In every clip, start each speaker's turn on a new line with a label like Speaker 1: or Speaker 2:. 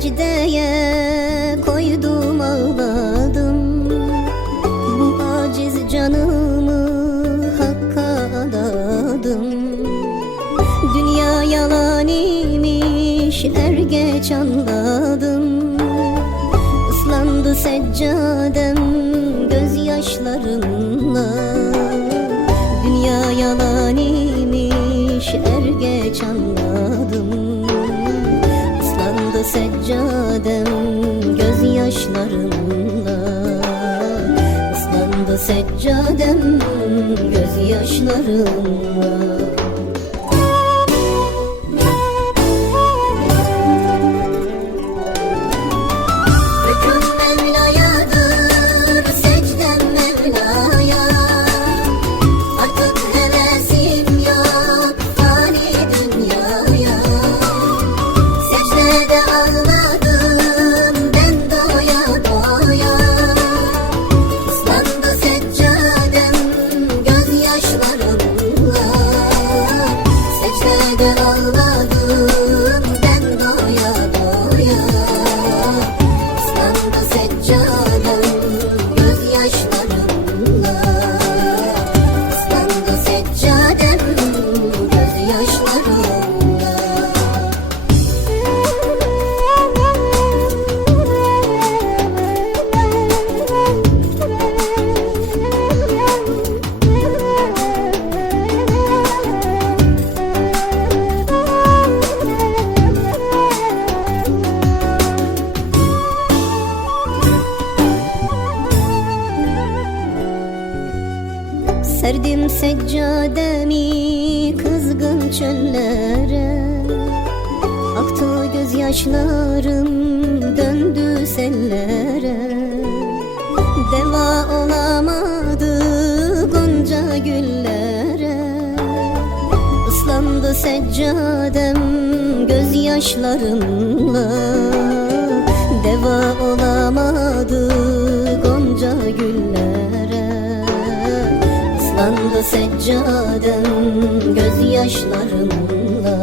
Speaker 1: secdeye koydum ağladım. Bu aciz canımı hakka adadım. Dünya yalan imiş er geç anladım. Islandı seccadem seccadem gözyaşlarımla Serdim seccademi kızgın çöllere. Aktı gözyaşlarım döndü sellere. Deva olamadı gonca güllere. Islandı seccadem gözyaşlarımla Islandı seccadem gözyaşlarımla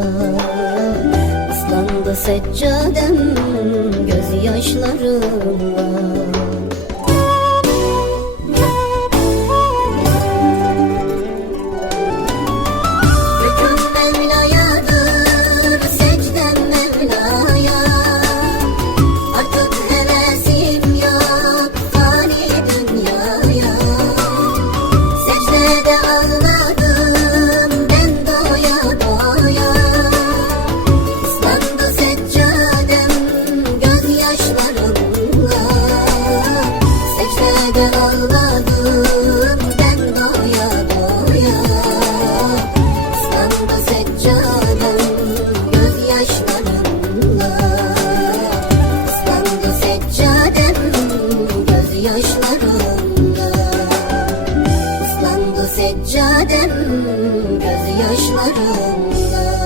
Speaker 1: Islandı seccadem gözyaşlarımla seccadem gözyaşlarımla